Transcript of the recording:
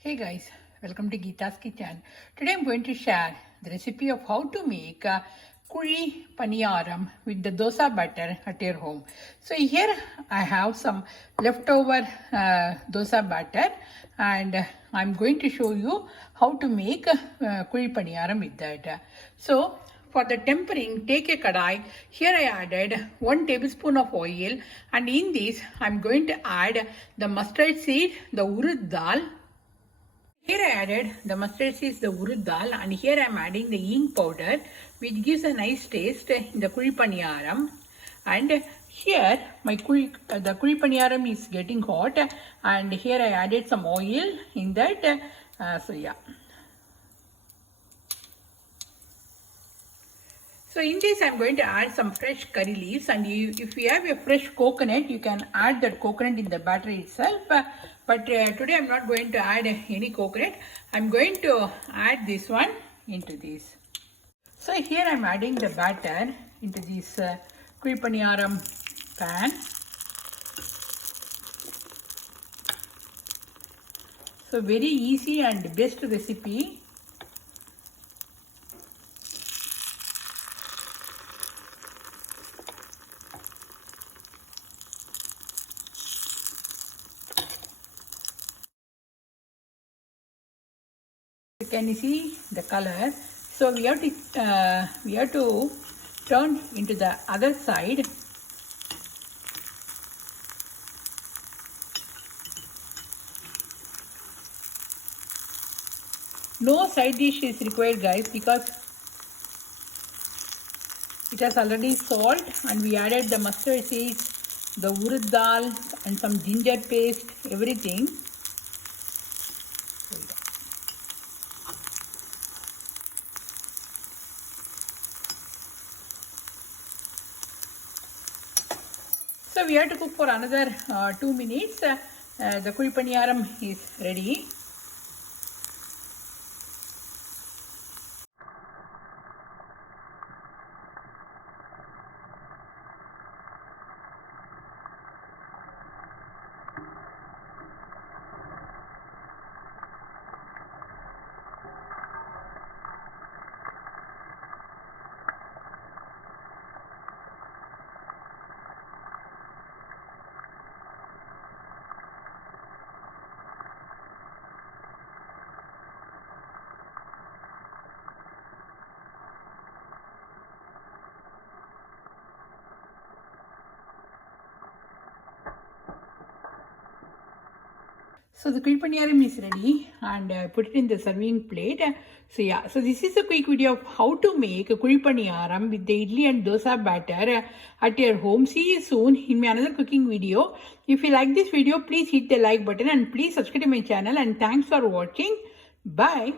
Hey guys, welcome to Geeta's Kitchen. Today I'm going to share the recipe of how to make Kuri Paniyaram with the dosa batter at your home. So here I have some leftover dosa batter and I'm going to show you how to make Kuri Paniyaram with that. So for the tempering, take a kadai. Here I added 1 tablespoon of oil and in this I'm going to add the mustard seed, the urud dal. Here I added the mustard seeds, the urud dal, and here I am adding the hing powder which gives a nice taste in the kuri paniyaram. And here the kuri paniyaram is getting hot and here I added some oil in that. So in this I am going to add some fresh curry leaves, and if you have a fresh coconut you can add that coconut in the batter itself. But today I am not going to add any coconut. I am going to add this one into this. So here I am adding the batter into this kuri paniyaram pan. So very easy and best recipe. Can you see the color? So we have to turn into the other side. No side dish is required, guys, because it has already salt and we added the mustard seeds, the urud dal and some ginger paste, everything. So we have to cook for another 2 minutes. The kuri paniyaram is ready. So the kuri paniyaram is ready and put it in the serving plate. So yeah, so this is a quick video of how to make a kuri paniyaram with the idli and dosa batter at your home. See you soon in my another cooking video. If you like this video, please hit the like button and please subscribe to my channel, and thanks for watching. Bye.